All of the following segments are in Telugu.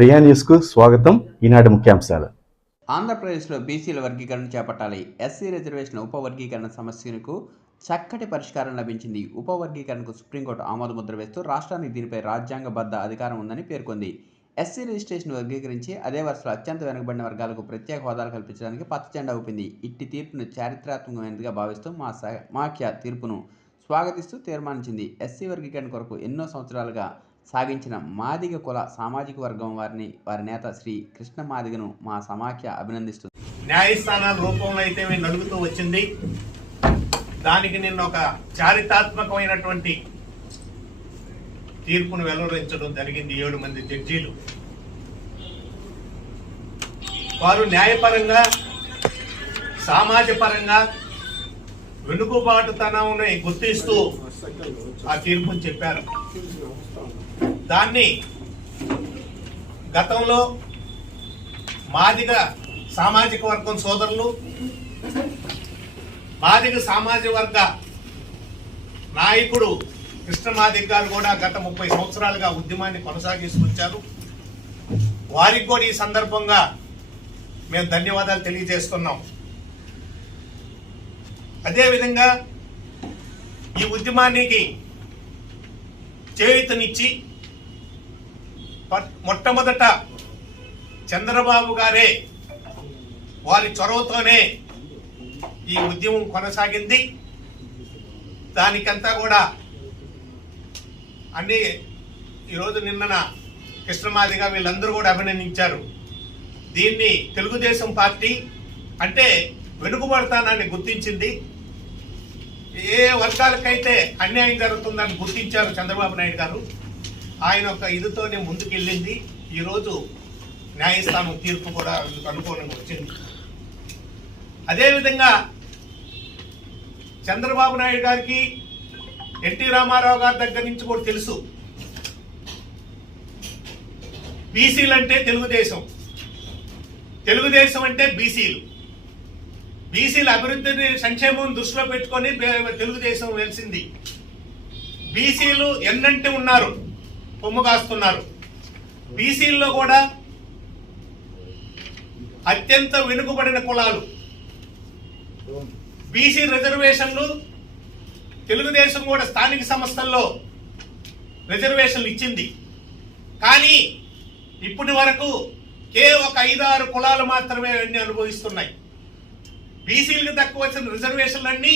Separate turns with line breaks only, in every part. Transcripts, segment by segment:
ప్రియా న్యూస్కు స్వాగతం. ఈనాటి ముఖ్యాంశాలు.
ఆంధ్రప్రదేశ్లో బీసీల వర్గీకరణ చేపట్టాలి. ఎస్సీ రిజర్వేషన్ ఉపవర్గీకరణ సమస్యకు చక్కటి పరిష్కారం లభించింది. ఉపవర్గీకరణకు సుప్రీంకోర్టు ఆమోద ముద్ర వేస్తూ రాష్ట్రానికి దీనిపై రాజ్యాంగబద్ధ అధికారం ఉందని పేర్కొంది. ఎస్సీ రిజిస్ట్రేషన్ వర్గీకరించి అదే వరుసలో అత్యంత వెనుకబడిన వర్గాలకు ప్రత్యేక హోదాలు కల్పించడానికి పచ్చజెండా ఊపింది. ఇట్టి తీర్పును చారిత్రాత్మకమైనదిగా భావిస్తూ మా సమాఖ్య తీర్పును స్వాగతిస్తూ తీర్మానించింది. ఎస్సీ వర్గీకరణ కొరకు ఎన్నో సంవత్సరాలుగా సాగించిన మాదిగ కుల సామాజిక వర్గం వారిని వారి నేత శ్రీ కృష్ణ మాదిగను మా సమాఖ్య అభినందిస్తుంది.
న్యాయస్థానాల రూపంలో అయితే మేము నడుగుతూ వచ్చింది. దానికి నిన్న ఒక చారిత్రాత్మకమైనటువంటి తీర్పును వెలువరించడం జరిగింది ఏడు మంది జడ్జీలు. వారు న్యాయపరంగా సామాజ పరంగా గుర్తిస్తూ ఆ తీర్పుని చెప్పారు. దాన్ని గతంలో మాదిగ సామాజిక వర్గం సోదరులు మాదిగ సామాజిక వర్గ నాయకుడు కృష్ణ మాదిగ గారు కూడా గత ముప్పై సంవత్సరాలుగా ఉద్యమాన్ని కొనసాగిస్తూ వారికి కూడా ఈ సందర్భంగా మేము ధన్యవాదాలు తెలియజేస్తున్నాం. అదేవిధంగా ఈ ఉద్యమానికి చేయూతనిచ్చి మొట్టమొదట చంద్రబాబు గారే వారి చొరవతోనే ఈ ఉద్యమం కొనసాగింది. దానికంతా కూడా అన్ని ఈరోజు నిన్నన కృష్ణమాదిగా వీళ్ళందరూ కూడా అభినందించారు. దీన్ని తెలుగుదేశం పార్టీ అంటే వెనుకబడతానాన్ని గుర్తించింది. ఏ వర్గాలకైతే అన్యాయం జరుగుతుందని గుర్తించారు చంద్రబాబు నాయుడు గారు. ఆయన ఒక ఇదితోనే ముందుకెళ్ళింది. ఈరోజు న్యాయస్థానం తీర్పు కూడా అందుకు అనుకూలంగా వచ్చింది. అదేవిధంగా చంద్రబాబు నాయుడు గారికి ఎన్టీ రామారావు గారి దగ్గర నుంచి కూడా తెలుసు. బీసీలు అంటే తెలుగుదేశం. తెలుగుదేశం అంటే బీసీలు. బీసీల అభివృద్ధిని సంక్షేమం దృష్టిలో పెట్టుకొని తెలుగుదేశం వెలిసింది. బీసీలు ఎన్నంటి ఉన్నారు? కొమ్ము కాస్తున్నారు. బీసీల్లో కూడా అత్యంత వెనుకబడిన కులాలు. బీసీ రిజర్వేషన్లు తెలుగుదేశం కూడా స్థానిక సంస్థల్లో రిజర్వేషన్లు ఇచ్చింది. కానీ ఇప్పటి వరకు కే ఒక ఐదారు కులాలు మాత్రమే అన్ని అనుభవిస్తున్నాయి. బీసీలకు తక్కువ వచ్చిన రిజర్వేషన్లన్నీ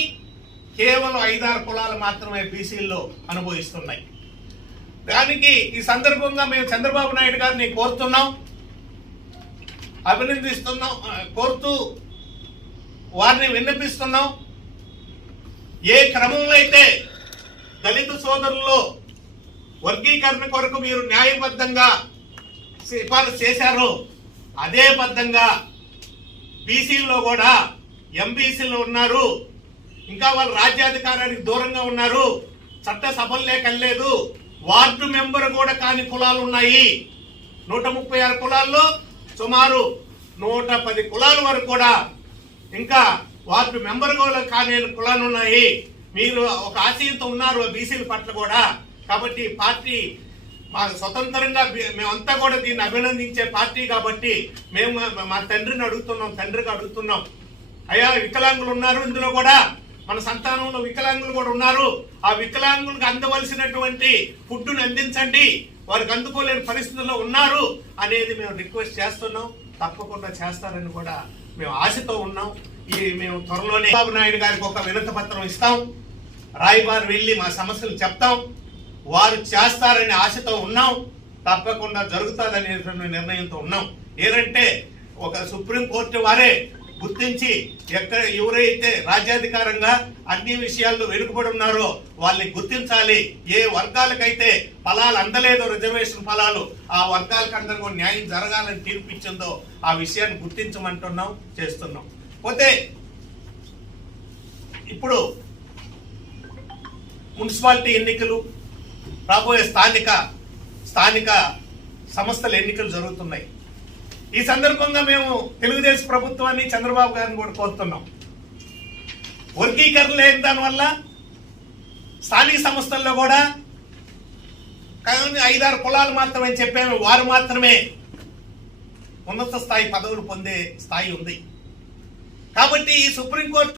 కేవలం ఐదారు కులాలు మాత్రమే బీసీల్లో అనుభవిస్తున్నాయి. దానికి ఈ సందర్భంగా మేము చంద్రబాబు నాయుడు గారిని కోరుతున్నాం అభినందిస్తున్నాం కోరుతూ వారిని విన్నపిస్తున్నాం. ఏ క్రమంలో అయితే దళిత సోదరుల్లో వర్గీకరణ కొరకు మీరు న్యాయబద్ధంగా సిఫారసు చేశారో అదే బద్ధంగా బీసీల్లో కూడా ఎంబీసీలు ఉన్నారు. ఇంకా వాళ్ళు రాజ్యాధికారానికి దూరంగా ఉన్నారు. చట్ట సభల్లే కల్లేదు వార్డు మెంబర్ కూడా కాని కులాలు ఉన్నాయి. నూట ముప్పై ఆరు కులాల్లో సుమారు నూట పది కులాల వరకు కూడా ఇంకా వార్డు మెంబర్ కూడా కాని కులాలు ఉన్నాయి. మీరు ఒక ఆశయంతో ఉన్నారు బీసీల పట్ల కూడా. కాబట్టి పార్టీ మా స్వతంత్రంగా మేమంతా కూడా దీన్ని అభినందించే పార్టీ కాబట్టి మేము మా- మా తండ్రిని అడుగుతున్నాం తండ్రికి అడుగుతున్నాం. అయ్యా వికలాంగులు ఉన్నారు. ఇందులో కూడా మన సంతానంలో వికలాంగులు కూడా ఉన్నారు. ఆ వికలాంగులకు అందవలసినటువంటి ఫుడ్ను అందించండి. వారికి అందుకోలేని పరిస్థితుల్లో ఉన్నారు అనేది మేము రిక్వెస్ట్ చేస్తున్నాం. తప్పకుండా చేస్తారని కూడా మేము ఆశతో ఉన్నాం. ఈ మేము త్వరలోనే బాబు నాయుడు గారికి ఒక వినతి పత్రం ఇస్తాం. రాయబారు వెళ్ళి మా సమస్యలు చెప్తాం. వారు చేస్తారనే ఆశతో ఉన్నాం. తప్పకుండా జరుగుతుందనే నిర్ణయంతో ఉన్నాం. ఏంటంటే ఒక సుప్రీం కోర్టు వారే గుర్తించి ఎక్కడ ఎవరైతే రాజ్యాధికారంగా అన్ని విషయాల్లో వెనుకబడి ఉన్నారో వాళ్ళని గుర్తించాలి. ఏ వర్గాలకైతే ఫలాలు అందలేదో రిజర్వేషన్ ఫలాలు ఆ వర్గాలకు అందరూ న్యాయం జరగాలని తీర్పిచ్చిందో ఆ విషయాన్ని గుర్తించమంటున్నాం చేస్తున్నాం. పోతే ఇప్పుడు మున్సిపాలిటీ ఎన్నికలు రాబోయే స్థానిక స్థానిక సంస్థల ఎన్నికలు జరుగుతున్నాయి. ఈ సందర్భంగా మేము తెలుగుదేశం ప్రభుత్వాన్ని చంద్రబాబు గారిని కూడా కోరుతున్నాం. వర్గీకరణ లేని దానివల్ల స్థానిక సంస్థల్లో కూడా కానీ ఐదారు కులాలు మాత్రమే చెప్పాము వారు మాత్రమే ఉన్నత స్థాయి పదవులు పొందే స్థాయి ఉంది. కాబట్టి ఈ సుప్రీంకోర్టు